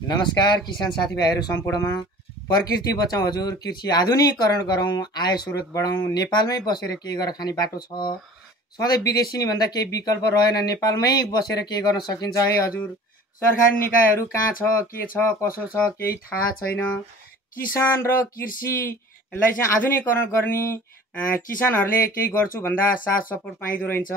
नमस्कार किसान साथीभाइहरू सम्पूर्णमा प्रकृति बचाउँ हजुर, कृषि आधुनिकीकरण गरौँ, आय स्रोत बढाउँ। नेपालमै बसेर केही गरेर खाने बाटो छ। सधैँ विदेशी भन्दा केही विकल्प रहेन, नेपालमै बसेर केही गर्न सकिन्छ है हजुर। सरकारी निकायहरू कहाँ छ, के छ, कसो छ केही थाहा छैन। किसान र कृषिलाई चाहिँ आधुनिकीकरण गर्ने किसानहरूले केही गर्छु भन्दा साथ सपोर्ट पाइँदो रहेछ।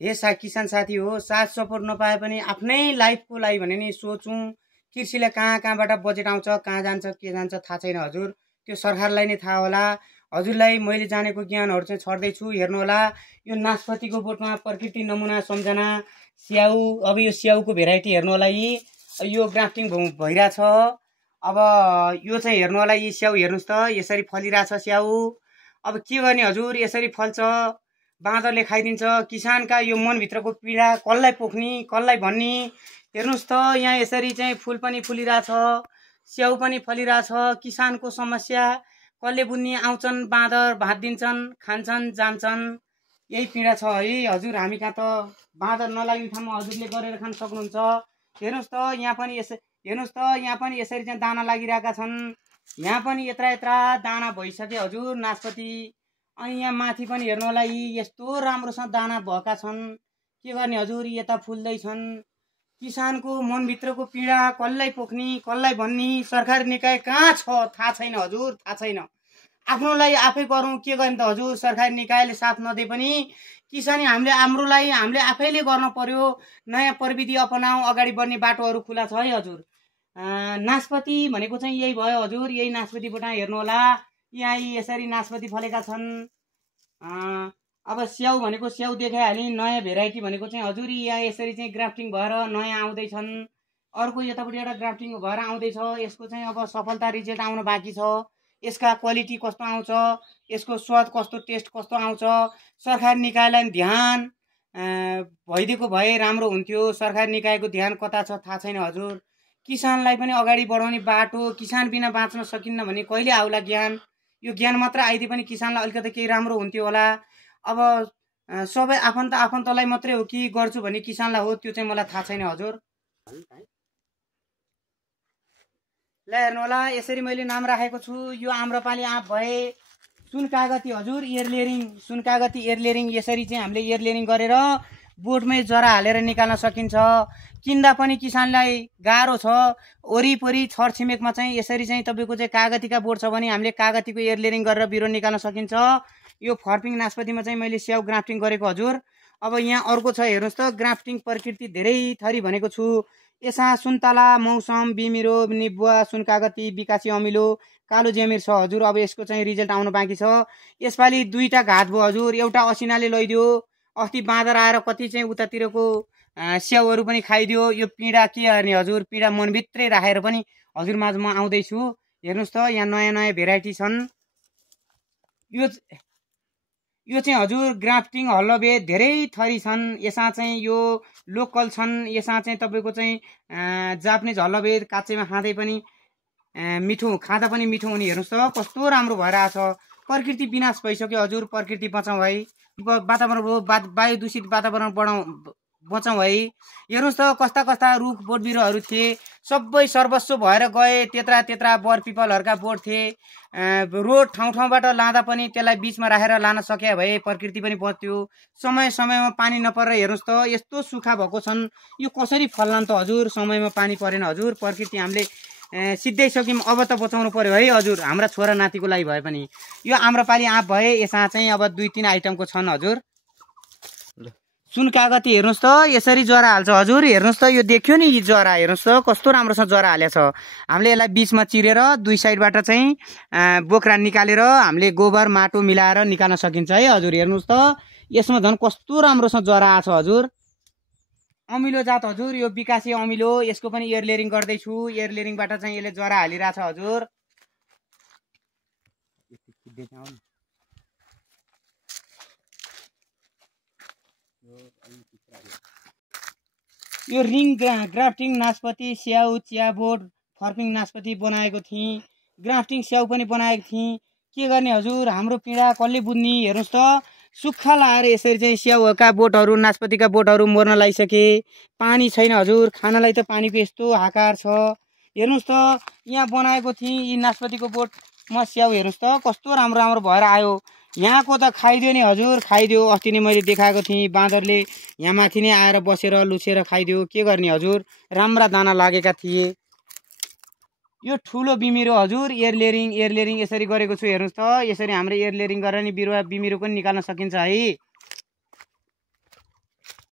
हे किसान साथी हो, साथ सपोर्ट नपाए पनि आफ्नै लाइफको लागि भने नि सोचौँ। कृषिलाई कहाँबाट बजेट आउँछ, कहाँ जान्छ, के जान्छ थाहा छैन हजुर। त्यो सरकारलाई नै थाहा होला। हजुरलाई मैले जानेको ज्ञानहरू चाहिँ छर्दैछु, हेर्नुहोला। यो नासपतिको बोटमा प्रकृति नमुना सम्झना स्याउ। अब यो स्याउको भेराइटी हेर्नु होला। यो ग्राफ्टिङ भइरहेछ। अब यो चाहिँ हेर्नु होला, यी स्याउ हेर्नुहोस् त, यसरी फलिरहेछ स्याउ। अब के गर्ने हजुर, यसरी फल्छ, बाँदरले खाइदिन्छ। किसानका यो मनभित्रको पीडा कसलाई पोख्ने, कसलाई भन्ने। हेर्नुहोस् त, यहाँ यसरी चाहिँ फुल पनि फुलिरहेछ, स्याउ पनि फलिरहेछ। किसानको समस्या कसले बुझ्ने। आउँछन् बाँदर, भाँचिदिन्छन्, खान्छन्, जान्छन्। यही पीडा छ है हजुर। हामी कहाँ त बाँदर नलाग्ने ठाउँमा हजुरले गरेर खान सक्नुहुन्छ। हेर्नुहोस् त, यहाँ पनि यसरी चाहिँ दाना लागिरहेका छन्। यहाँ पनि यत्रा दाना भइसक्यो हजुर नासपति। अनि यहाँ माथि पनि हेर्नु होला, यी यस्तो राम्रोसँग दाना भएका छन्। के गर्ने हजुर, यता फुल्दैछन्। किसानको मनभित्रको पीडा कसलाई पोख्ने, कसलाई भन्ने। सरकारी निकाय कहाँ छ थाहा छैन हजुर, थाहा छैन। आफ्नोलाई आफै गरौँ, के गर्ने त हजुर। सरकारी निकायले साथ नदिए पनि किसानी हामीले आफैले गर्न पर्यो। नयाँ प्रविधि अपनाऊ, अगाडि बढ्ने बाटोहरू खुला छ है हजुर। नासपति भनेको चाहिँ यही भयो हजुर। यही नासपति बोटा हेर्नु होला, यहाँ यसरी नासपति फलेका छन्। अब स्याउ भनेको स्याउ देखाइहालेँ। नयाँ भेराइटी भनेको चाहिँ हजुर यहाँ यसरी चाहिँ ग्राफ्टिङ भएर नयाँ आउँदैछन्। अर्को यतापट्टि एउटा ग्राफ्टिङ भएर आउँदैछ। यसको चाहिँ अब सफलता रिजल्ट आउन बाँकी छ। यसका क्वालिटी कस्तो आउँछ, यसको स्वाद कस्तो, टेस्ट कस्तो आउँछ, सरकारी निकायलाई ध्यान भइदिएको भए राम्रो हुन्थ्यो। सरकारी निकायको ध्यान कता छ थाहा छैन हजुर। किसानलाई पनि अगाडि बढाउने बाटो, किसान बिना बाँच्न सकिन्न भने कहिले आउला ज्ञान। यो ज्ञान मात्र आइदिए पनि किसानलाई अलिकति केही राम्रो हुन्थ्यो होला। अब सबै आफन्तलाई मात्रै हो कि गर्छु भने किसानलाई हो, त्यो चाहिँ मलाई थाहा छैन हजुर। ल हेर्नु होला, यसरी मैले नाम राखेको छु। यो आम्रपाली आँप भए, सुन कागती हजुर, एयरलेयरिङ, सुन कागती एयरलेयरिङ। यसरी चाहिँ हामीले एयरलेयरिङ गरेर बोटमै जरा हालेर निकाल्न सकिन्छ। किन्दा पनि किसानलाई गाह्रो छ। वरिपरि छरछिमेकमा चाहिँ यसरी चाहिँ तपाईँको चाहिँ कागतीका बोट छ भने हामीले कागतीको एयरलेयरिङ गरेर बिरुवा निकाल्न सकिन्छ। यो फर्पिङ नासपतिमा चाहिँ मैले स्याउ ग्राफ्टिङ गरेको हजुर। अब यहाँ अर्को छ हेर्नुहोस् त, ग्राफ्टिङ प्रकृति धेरै थरी भनेको छु। यसमा सुन्तला, मौसम, बिमिरो, निबुवा, सुन कागती, विकासी अमिलो, कालो जेमिर छ हजुर। अब यसको चाहिँ रिजल्ट आउन बाँकी छ। यसपालि दुईटा घात भयो हजुर। एउटा असिनाले लैदियो, अस्ति बाँदर आएर कति चाहिँ उतातिरको स्याउहरू पनि खाइदियो। यो पीडा के गर्ने हजुर, पीडा मनभित्रै राखेर पनि हजुर माझ म आउँदैछु। हेर्नुहोस् त, यहाँ नयाँ भेराइटी छन्। यो चाहिँ हजुर ग्राफ्टिङ हल्लबे धेरै थरी छन्। यसमा चाहिँ यो लोकल छन्। यसमा चाहिँ तपाईँको चाहिँ जापानिज हल्लबे, काँचैमा खाँदै पनि मिठो, खाँदा पनि मिठो हुने। हेर्नुहोस् त कस्तो राम्रो भएर आछ। प्रकृति विनाश भइसक्यो हजुर। प्रकृति बचाउँ है, वातावरण वायु दूषित वातावरण बचाउँ है। हेर्नुहोस् त कस्ता रुख बोट बिरुवाहरू थिए, सबै सर्वस्व भएर गए। त्यत्रा बर पिपलहरूका बोट थिए। रोड ठाउँबाट लाँदा पनि त्यसलाई बिचमा राखेर लान सके भए प्रकृति पनि बच्थ्यो। समयमा पानी नपरेर हेर्नुहोस् त यस्तो सुक्खा भएको छन्। यो कसरी फल्लान् त हजुर, समयमा पानी परेन हजुर। प्रकृति हामीले सिद्धाइसक्यौँ, अब त बचाउनु पर्यो है हजुर, हाम्रा छोरा नातिको लागि भए पनि। यो आम्रपाली आँप भए, यसमा चाहिँ अब 2-3 आइटमको छन् हजुर। सुन कागती हेर्नुहोस् त, यसरी जरा हाल्छ हजुर। हेर्नुहोस् त, यो देखियो नि, यी जरा हेर्नुहोस् त कस्तो राम्रोसँग जरा हालेछ। हामीले यसलाई बिचमा चिरेर दुई साइडबाट चाहिँ बोक्रा निकालेर हामीले गोबर माटो मिलाएर निकाल्न सकिन्छ है हजुर। हेर्नुहोस् त, यसमा झन् कस्तो राम्रोसँग जरा आछ हजुर। अमिलो जात हजुर, यो विकासी अमिलो। यसको पनि एयरलेयरिङ गर्दैछु। एयरलेयरिङबाट चाहिँ यसले जरा हालिरहेछ हजुर। यो रिङ ग्राफ्टिङ नासपति, स्याउ, चियाबोट, फर्पिङ नासपति बनाएको थिएँ। ग्राफ्टिङ स्याउ पनि बनाएको थिएँ। के गर्ने हजुर, हाम्रो पीडा कसले बुझ्ने। हेर्नुहोस् त, सुक्खा लाएर यसरी चाहिँ स्याउका बोटहरू, नासपतिका बोटहरू मर्न लागिसके। पानी छैन हजुर, खानलाई त पानीको यस्तो हाकार छ। हेर्नुहोस् त यहाँ बनाएको थिएँ यी नास्पातीको बोटमा स्याउ हेर्नुहोस् त कस्तो राम्रो राम्रो भएर आयो। यहाँको त खाइदियो नि हजुर, खाइदियो। अस्ति नै मैले देखाएको थिएँ बाँदरले यहाँ माथि नै आएर बसेर लुछेर खाइदियो। के गर्ने हजुर, राम्रा दाना लागेका थिए। यो ठुलो बिमिरो हजुर, एयर लेयरिङ यसरी गरेको छु। हेर्नुहोस् त यसरी हाम्रो एयर लेयरिङ गरेर नि बिरुवा बिमिरो पनि निकाल्न सकिन्छ है।